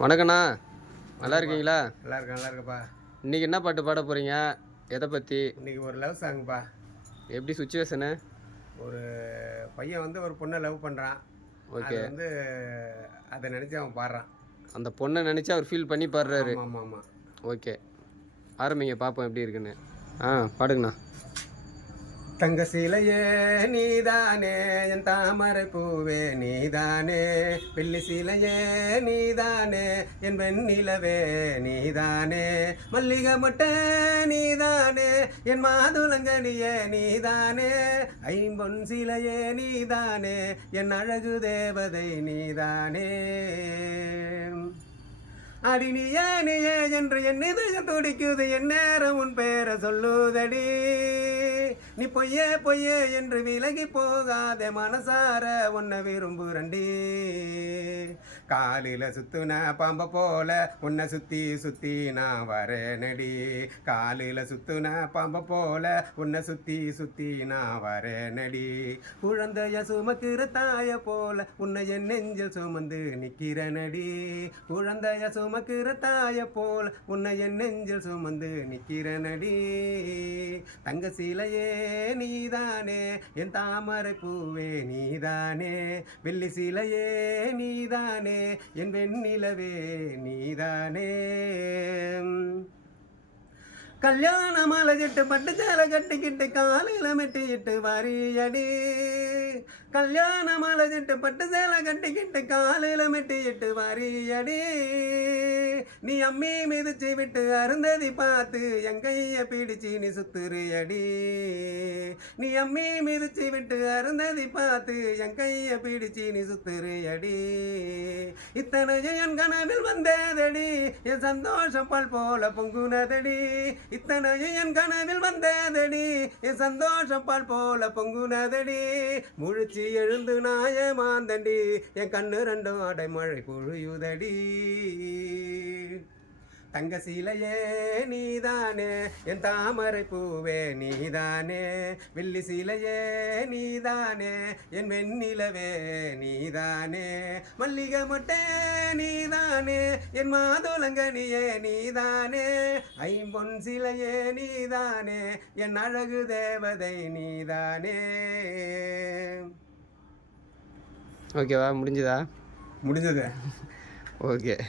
வணக்கண்ணா. நல்லா இருக்கீங்களா? நல்லா இருக்கேன் நல்லா இருக்கப்பா இன்னைக்கு என்ன பாட்டு பாட போகிறீங்க எதை பற்றி இன்னைக்கு ஒரு லவ் சாங்குப்பா எப்படி சுச்சுவேஷனு? ஒரு பையன் வந்து ஒரு பொண்ணை லவ் பண்ணுறான் ஓகே. வந்து அதை நினச்சி அவன் பாடுறான். அந்த பொண்ணை நினச்சி அவர் ஃபீல் பண்ணி பாடுறாரு. ஆமாம் ஆமாம் ஓகே. ஆரம்பிங்க பார்ப்போம் எப்படி இருக்குன்னு. ஆ பாடுங்கண்ணா. தங்க சிலையே நீதானே என் தாமரை பூவே நீதானே. வெள்ளி சிலையே நீதானே என் வெண்ணிலவே நீதானே. மல்லிகை மொட்டை நீதானே. என் மாதுளங்கனியே நீதானே. ஐம்பொன் சிலையே நீதானே. என் அழகு தேவதை நீதானே. அடி நீயே நீயே என்று என் இதயம் துடிக்குது. என் நேரம் உன் பேரை சொல்லுதடி. நீ பொய்யே பொய்யே என்று விலகி போகாத மனசார உன்னை விரும்புறண்டி காலில சுத்துன பாம்ப போல உன்னை சுத்தி சுத்தி நான் வரேனடி. காலில சுத்துன பாம்ப போல உன்னை சுத்தி சுத்தி நான் வரேனடி. குழந்தைய சுமக்கிற தாய போல உன்னை என் நெஞ்சில் சுமந்து நிக்கிறனடி. குழந்தைய சுமக்கிற தாய போல உன்னை என் நெஞ்சில் சுமந்து நிக்கிறனடி. தங்க சீலையே நீதானே என் தாமரை பூவே நீதானே வெள்ளி சிலையே நீதானே என் வெண்ணிலவே நீதானே. கல்யாண மாலை கட்டு பட்டு சேலை கட்டிக்கிட்டு காலையில் மெட்டிக்கிட்டு வரியடி. கல்யாண மாலை கட்டு பட்டு சேலை கட்டிக்கிட்டு காலையில் மெட்டிக்கிட்டு வரியடி. நீ அம்மி மிதிச்சு விட்டு அருந்ததி பார்த்து என் கைய பிடிச்சு நீ சுத்துறியடி. நீ அம்மி மிதிச்சு விட்டு அருந்ததி பார்த்து என் கைய பிடிச்சு நீ சுத்துறியடி. இத்தனையும் என் கனவில் வந்ததடி என் சந்தோஷம் பால் போல பொங்குனதடி. இத்தனையும் என் கனவில் வந்ததடி என் சந்தோஷம் பால் போல பொங்குனதடி. முழிச்சு எழுந்து நாய மாந்தண்டி என் கண்ணு ரெண்டும் அடைமழை பொழியுதடி. தங்க சீலையே நீதானே. என் தாமரை பூவே நீதானே. வெள்ளி சீலையே நீதானே. என் வெண்ணிலவே நீதானே. மல்லிகை மொட்டை நீதானே. என் மாதுளங்கனியே நீதானே. ஐம்பொன் சிலையே நீதானே. என் அழகு தேவதை நீதானே. ஓகேவா முடிஞ்சுதா? முடிஞ்சது. ஓகே.